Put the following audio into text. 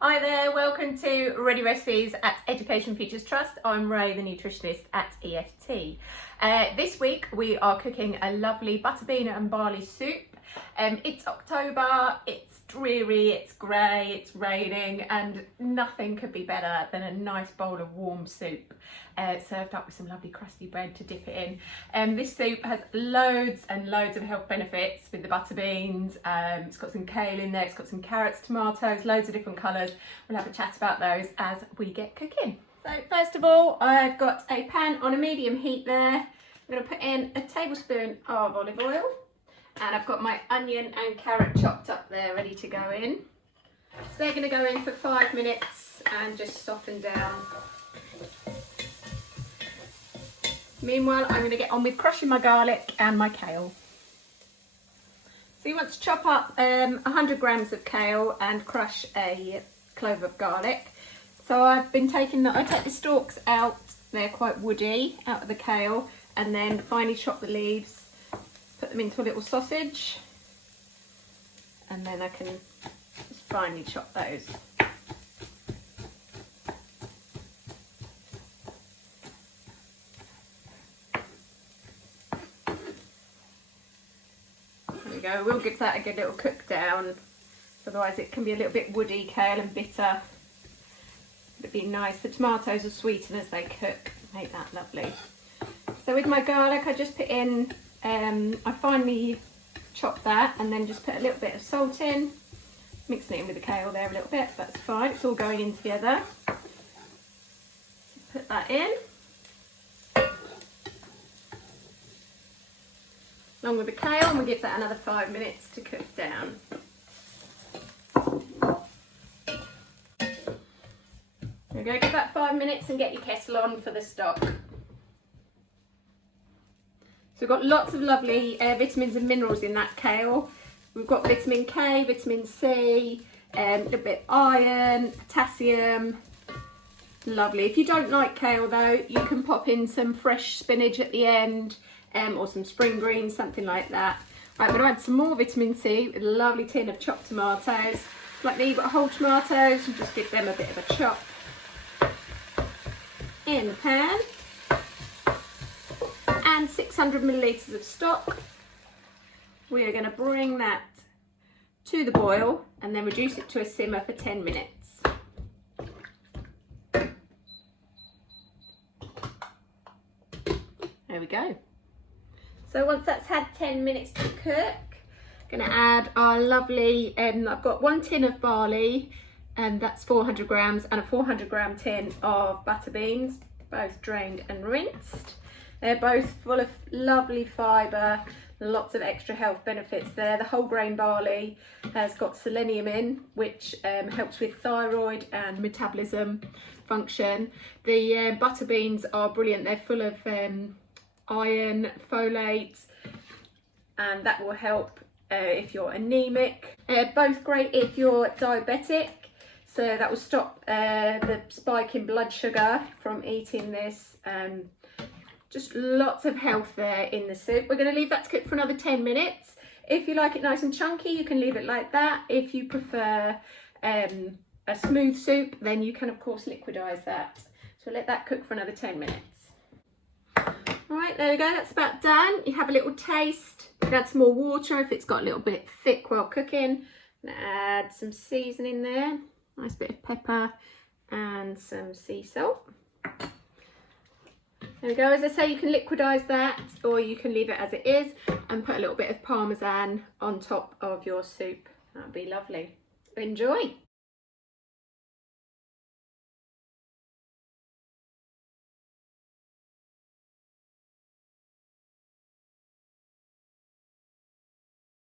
Hi there, welcome to Ready Recipes at Education Futures Trust. I'm Ray, the nutritionist at EFT. This week we are cooking a lovely butter bean and barley soup. It's October, it's dreary, it's grey, it's raining, and nothing could be better than a nice bowl of warm soup served up with some lovely crusty bread to dip it in. This soup has loads and loads of health benefits with the butter beans. It's got some kale in there, it's got some carrots, tomatoes, loads of different colours. We'll have a chat about those as we get cooking. So first of all, I've got a pan on a medium heat there. I'm going to put in a tablespoon of olive oil. And I've got my onion and carrot chopped up there, ready to go in. So they're going to go in for 5 minutes and just soften down. Meanwhile, I'm going to get on with crushing my garlic and my kale. So you want to chop up 100 grams of kale and crush a clove of garlic. So I've been taking I take the stalks out, they're quite woody, out of the kale, and then finely chop the leaves. Put them into a little sausage, and then I can just finely chop those. There we go, we'll give that a good little cook down, otherwise it can be a little bit woody, kale and bitter. It'd be nice, the tomatoes will sweeten as they cook, make that lovely. So with my garlic I just put in I finely chop that and then just put a little bit of salt in, mixing it in with the kale there a little bit, that's fine, it's all going in together. Put that in, along with the kale, and we'll give that another 5 minutes to cook down. There we go, give that 5 minutes and get your kettle on for the stock. So we've got lots of lovely vitamins and minerals in that kale. We've got vitamin K, vitamin C, a little bit of iron, potassium. Lovely. If you don't like kale though, you can pop in some fresh spinach at the end, or some spring greens, something like that. Right, I'm going to add some more vitamin C with a lovely tin of chopped tomatoes. Like me, you've got whole tomatoes, and just give them a bit of a chop in the pan. And 600 millilitres of stock. We are going to bring that to the boil and then reduce it to a simmer for 10 minutes. There we go. So once that's had 10 minutes to cook, I'm going to add our lovely, I've got 1 tin of barley, and that's 400 grams, and a 400 gram tin of butter beans, both drained and rinsed. They're both full of lovely fibre, lots of extra health benefits there. The whole grain barley has got selenium in, which helps with thyroid and metabolism function. The butter beans are brilliant. They're full of iron, folate, and that will help if you're anemic. Both great if you're diabetic. So that will stop the spike in blood sugar from eating this. Just lots of health there in the soup. We're going to leave that to cook for another 10 minutes. If you like it nice and chunky, you can leave it like that. If you prefer a smooth soup, then you can of course liquidize that. So let that cook for another 10 minutes. All right, there we go, that's about done. You have a little taste. You can add some more water if it's got a little bit thick while cooking. Add some seasoning there. Nice bit of pepper and some sea salt. There we go, as I say, you can liquidize that or you can leave it as it is and put a little bit of parmesan on top of your soup. That'd be lovely. Enjoy.